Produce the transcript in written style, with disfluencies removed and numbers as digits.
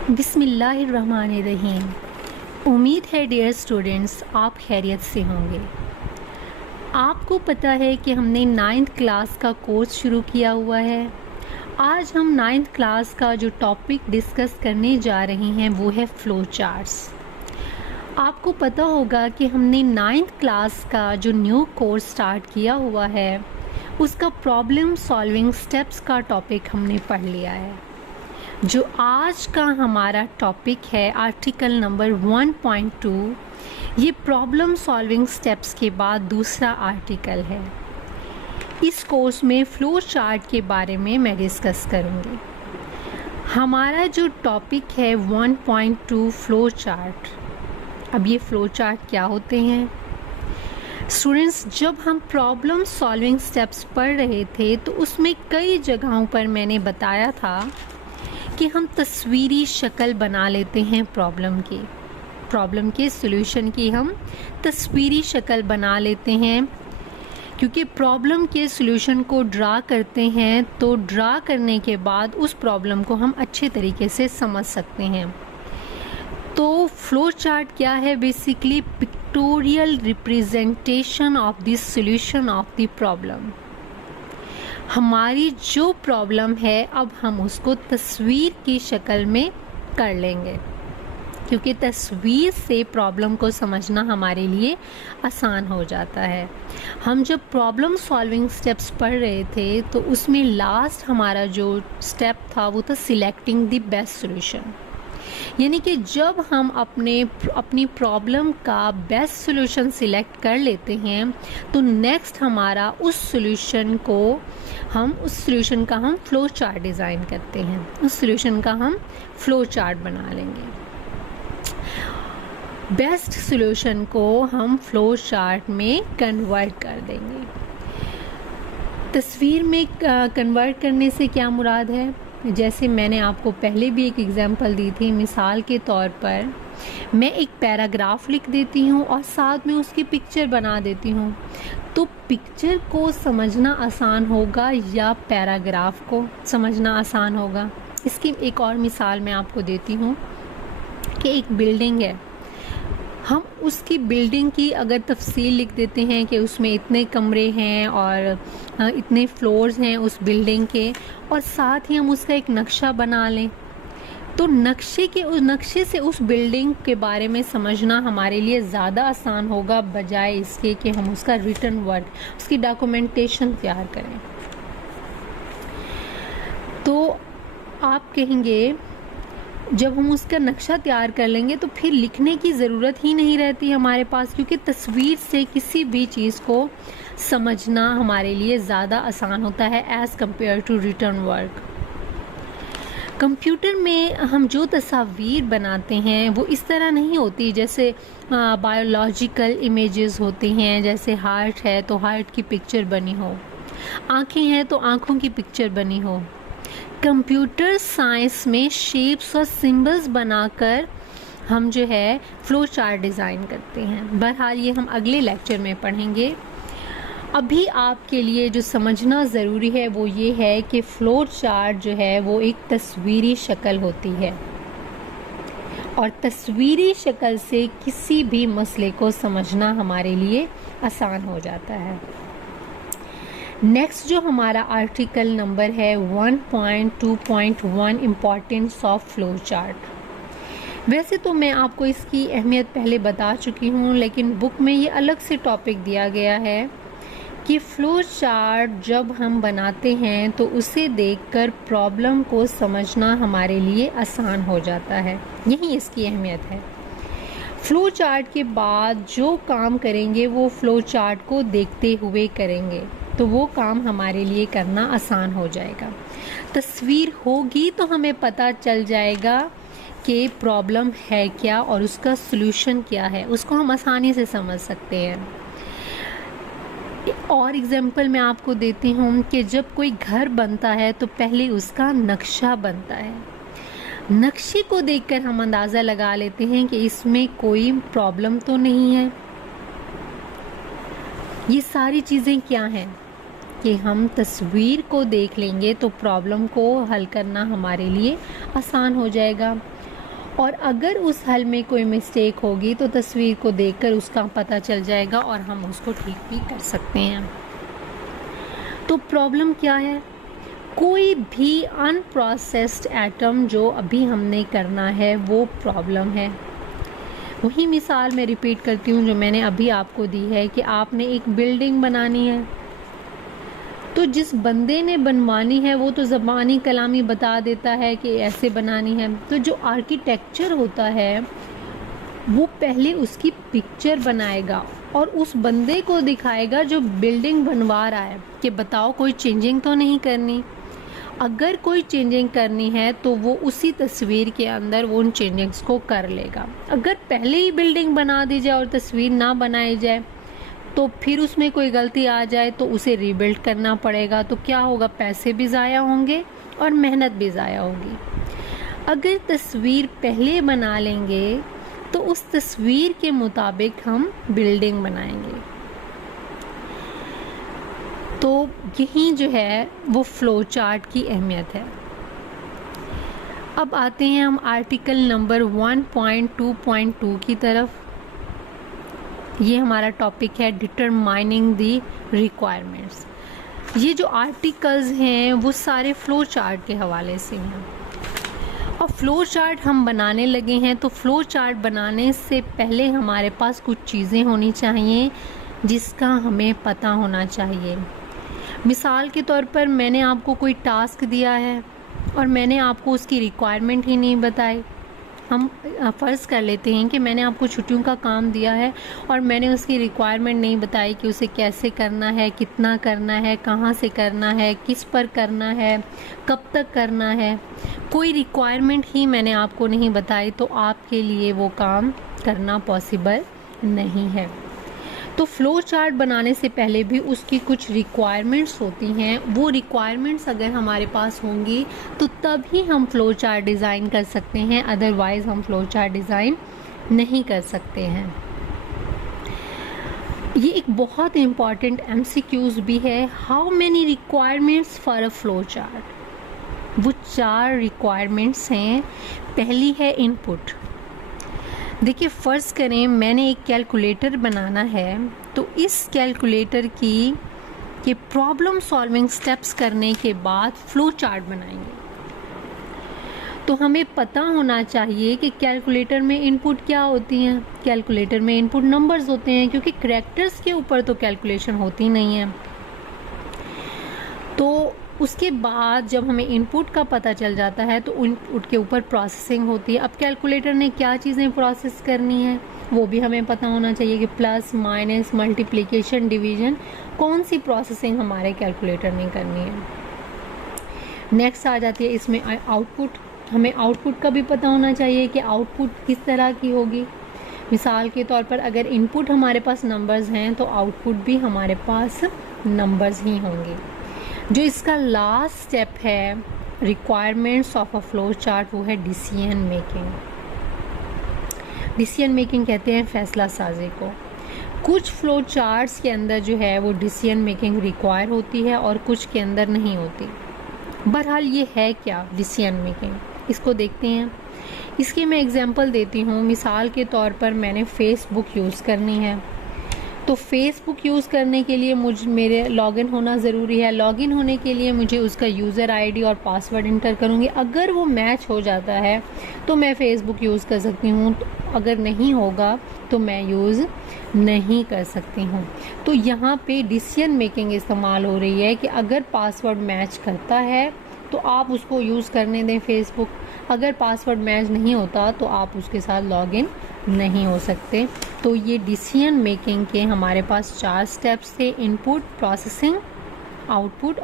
बिस्मिल्लाहिर्रहमानिर्रहीम। उम्मीद है डियर स्टूडेंट्स आप खैरियत से होंगे। आपको पता है कि हमने 9th क्लास का कोर्स शुरू किया हुआ है। आज हम 9th क्लास का जो टॉपिक डिस्कस करने जा रहे हैं वो है फ्लो चार्ट्स। आपको पता होगा कि हमने 9th क्लास का जो न्यू कोर्स स्टार्ट किया हुआ है उसका प्रॉब्लम सॉल्विंग स्टेप्स का टॉपिक हमने पढ़ लिया है। जो आज का हमारा टॉपिक है आर्टिकल नंबर 1.2, ये प्रॉब्लम सॉल्विंग स्टेप्स के बाद दूसरा आर्टिकल है। इस कोर्स में फ्लो चार्ट के बारे में मैं डिस्कस करूँगी। हमारा जो टॉपिक है 1.2 फ्लो चार्ट। अब ये फ्लो चार्ट क्या होते हैं स्टूडेंट्स? जब हम प्रॉब्लम सॉल्विंग स्टेप्स पढ़ रहे थे तो उसमें कई जगहों पर मैंने बताया था कि हम तस्वीरी शक्ल बना लेते हैं प्रॉब्लम के सॉल्यूशन की हम तस्वीरी शक्ल बना लेते हैं, क्योंकि प्रॉब्लम के सॉल्यूशन को ड्रा करते हैं तो ड्रा करने के बाद उस प्रॉब्लम को हम अच्छे तरीके से समझ सकते हैं। तो फ्लो चार्ट क्या है? Basically pictorial representation of the solution of the problem. हमारी जो प्रॉब्लम है अब हम उसको तस्वीर की शक्ल में कर लेंगे, क्योंकि तस्वीर से प्रॉब्लम को समझना हमारे लिए आसान हो जाता है। हम जब प्रॉब्लम सॉल्विंग स्टेप्स पढ़ रहे थे तो उसमें लास्ट हमारा जो स्टेप था वो था सिलेक्टिंग द बेस्ट सॉल्यूशन, यानी कि जब हम अपनी प्रॉब्लम का बेस्ट सॉल्यूशन सिलेक्ट कर लेते हैं तो नेक्स्ट हमारा उस सॉल्यूशन का हम फ्लो चार्ट डिज़ाइन करते हैं, उस सॉल्यूशन का हम फ्लो चार्ट बना लेंगे। बेस्ट सॉल्यूशन को हम फ्लो चार्ट में कन्वर्ट कर देंगे। तस्वीर में कन्वर्ट करने से क्या मुराद है? जैसे मैंने आपको पहले भी एक एग्जांपल दी थी, मिसाल के तौर पर मैं एक पैराग्राफ लिख देती हूँ और साथ में उसकी पिक्चर बना देती हूँ, तो पिक्चर को समझना आसान होगा या पैराग्राफ को समझना आसान होगा? इसकी एक और मिसाल मैं आपको देती हूँ कि एक बिल्डिंग है, हम उसकी बिल्डिंग की अगर तफसील लिख देते हैं कि उसमें इतने कमरे हैं और इतने फ्लोर्स हैं उस बिल्डिंग के, और साथ ही हम उसका एक नक्शा बना लें, तो नक्शे से उस बिल्डिंग के बारे में समझना हमारे लिए ज़्यादा आसान होगा बजाय इसके कि हम उसका रिटन वर्ड, उसकी डॉक्यूमेंटेशन तैयार करें। तो आप कहेंगे जब हम उसका नक्शा तैयार कर लेंगे तो फिर लिखने की ज़रूरत ही नहीं रहती हमारे पास, क्योंकि तस्वीर से किसी भी चीज़ को समझना हमारे लिए ज़्यादा आसान होता है as compare to written work. Computer में हम जो तस्वीर बनाते हैं वो इस तरह नहीं होती जैसे बायोलॉजिकल इमेजेस होती हैं, जैसे हार्ट है तो हार्ट की पिक्चर बनी हो, आँखें हैं तो आँखों की पिक्चर बनी हो। कंप्यूटर साइंस में शेप्स और सिंबल्स बनाकर हम जो है फ्लो चार्ट डिज़ाइन करते हैं। बहरहाल ये हम अगले लेक्चर में पढ़ेंगे। अभी आपके लिए जो समझना ज़रूरी है वो ये है कि फ्लो चार्ट जो है वो एक तस्वीरी शक्ल होती है और तस्वीरी शक्ल से किसी भी मसले को समझना हमारे लिए आसान हो जाता है। नेक्स्ट जो हमारा आर्टिकल नंबर है 1.2.1 इम्पॉर्टेंस ऑफ फ्लो चार्ट। वैसे तो मैं आपको इसकी अहमियत पहले बता चुकी हूँ, लेकिन बुक में ये अलग से टॉपिक दिया गया है कि फ्लो चार्ट जब हम बनाते हैं तो उसे देखकर प्रॉब्लम को समझना हमारे लिए आसान हो जाता है। यही इसकी अहमियत है। फ्लो चार्ट के बाद जो काम करेंगे वो फ्लो चार्ट को देखते हुए करेंगे तो वो काम हमारे लिए करना आसान हो जाएगा। तस्वीर होगी तो हमें पता चल जाएगा कि प्रॉब्लम है क्या और उसका सॉल्यूशन क्या है, उसको हम आसानी से समझ सकते हैं। और एग्जांपल मैं आपको देती हूँ कि जब कोई घर बनता है तो पहले उसका नक्शा बनता है। नक्शे को देखकर हम अंदाज़ा लगा लेते हैं कि इसमें कोई प्रॉब्लम तो नहीं है। ये सारी चीज़ें क्या हैं कि हम तस्वीर को देख लेंगे तो प्रॉब्लम को हल करना हमारे लिए आसान हो जाएगा। और अगर उस हल में कोई मिस्टेक होगी तो तस्वीर को देखकर उसका पता चल जाएगा और हम उसको ठीक भी कर सकते हैं। तो प्रॉब्लम क्या है? कोई भी अनप्रोसेस्ड एटम जो अभी हमने करना है वो प्रॉब्लम है। वही मिसाल मैं रिपीट करती हूँ जो मैंने अभी आपको दी है कि आपने एक बिल्डिंग बनानी है, तो जिस बंदे ने बनवानी है वो तो ज़बानी कलामी बता देता है कि ऐसे बनानी है। तो जो आर्किटेक्चर होता है वो पहले उसकी पिक्चर बनाएगा और उस बंदे को दिखाएगा जो बिल्डिंग बनवा रहा है कि बताओ कोई चेंजिंग तो नहीं करनी। अगर कोई चेंजिंग करनी है तो वो उसी तस्वीर के अंदर वो उन चेंजिंग्स को कर लेगा। अगर पहले ही बिल्डिंग बना दी जाए और तस्वीर ना बनाई जाए तो फिर उसमें कोई गलती आ जाए तो उसे रीबिल्ड करना पड़ेगा। तो क्या होगा? पैसे भी ज़ाया होंगे और मेहनत भी ज़ाया होगी। अगर तस्वीर पहले बना लेंगे तो उस तस्वीर के मुताबिक हम बिल्डिंग बनाएंगे। तो यही जो है वो फ्लो चार्ट की अहमियत है। अब आते हैं हम आर्टिकल नंबर 1.2.2 की तरफ। ये हमारा टॉपिक है डिटरमाइनिंग द रिक्वायरमेंट्स। ये जो आर्टिकल्स हैं वो सारे फ्लो चार्ट के हवाले से हैं और फ्लो चार्ट हम बनाने लगे हैं। तो फ्लो चार्ट बनाने से पहले हमारे पास कुछ चीज़ें होनी चाहिए जिसका हमें पता होना चाहिए। मिसाल के तौर पर मैंने आपको कोई टास्क दिया है और मैंने आपको उसकी रिक्वायरमेंट ही नहीं बताई। हम फ़र्ज़ कर लेते हैं कि मैंने आपको छुट्टियों का काम दिया है और मैंने उसकी रिक्वायरमेंट नहीं बताई कि उसे कैसे करना है, कितना करना है, कहाँ से करना है, किस पर करना है, कब तक करना है। कोई रिक्वायरमेंट ही मैंने आपको नहीं बताई तो आपके लिए वो काम करना पॉसिबल नहीं है। तो फ़्लो चार्ट बनाने से पहले भी उसकी कुछ रिक्वायरमेंट्स होती हैं। वो रिक्वायरमेंट्स अगर हमारे पास होंगी तो तभी हम फ़्लो चार्ट डिज़ाइन कर सकते हैं, अदरवाइज़ हम फ़्लो चार्ट डिज़ाइन नहीं कर सकते हैं। ये एक बहुत इम्पॉर्टेंट MCQs भी है। How many requirements for a flow chart? वो 4 रिक्वायरमेंट्स हैं। पहली है इनपुट। देखिए, फ़र्ज़ करें मैंने एक कैलकुलेटर बनाना है, तो इस कैलकुलेटर की के प्रॉब्लम सॉल्विंग स्टेप्स करने के बाद फ़्लो चार्ट बनाएंगे। तो हमें पता होना चाहिए कि कैलकुलेटर में इनपुट क्या होती हैं। कैलकुलेटर में इनपुट नंबर्स होते हैं, क्योंकि करैक्टर्स के ऊपर तो कैलकुलेशन होती नहीं है। तो उसके बाद जब हमें इनपुट का पता चल जाता है तो इनपुट के ऊपर प्रोसेसिंग होती है। अब कैलकुलेटर ने क्या चीज़ें प्रोसेस करनी है वो भी हमें पता होना चाहिए कि प्लस, माइनस, मल्टीप्लिकेशन, डिवीज़न, कौन सी प्रोसेसिंग हमारे कैलकुलेटर ने करनी है। नेक्स्ट आ जाती है इसमें आउटपुट। हमें आउटपुट का भी पता होना चाहिए कि आउटपुट किस तरह की होगी। मिसाल के तौर पर अगर इनपुट हमारे पास नंबर्स हैं तो आउटपुट भी हमारे पास नंबर्स ही होंगे। जो इसका लास्ट स्टेप है requirements of a flow chart, वो है डिसीजन मेकिंग। डिसीजन मेकिंग कहते हैं फैसला साजी को। कुछ फ्लो चार्ट्स के अंदर जो है वो डिसीजन मेकिंग रिक्वायर होती है और कुछ के अंदर नहीं होती। बहरहाल ये है क्या डिसीजन मेकिंग, इसको देखते हैं। इसकी मैं एग्जांपल देती हूँ। मिसाल के तौर पर मैंने फेसबुक यूज़ करनी है, तो फेसबुक यूज़ करने के लिए मेरे लॉगिन होना ज़रूरी है। लॉगिन होने के लिए मुझे उसका यूज़र आईडी और पासवर्ड इंटर करूँगी। अगर वो मैच हो जाता है तो मैं फ़ेसबुक यूज़ कर सकती हूँ, अगर नहीं होगा तो मैं यूज़ नहीं कर सकती हूँ। तो यहाँ पे डिसीजन मेकिंग इस्तेमाल हो रही है कि अगर पासवर्ड मैच करता है तो आप उसको यूज़ करने दें फेसबुक। अगर पासवर्ड मैच नहीं होता तो आप उसके साथ लॉगिन नहीं हो सकते। तो ये डिसीजन मेकिंग के हमारे पास 4 स्टेप्स थे: इनपुट, प्रोसेसिंग, आउटपुट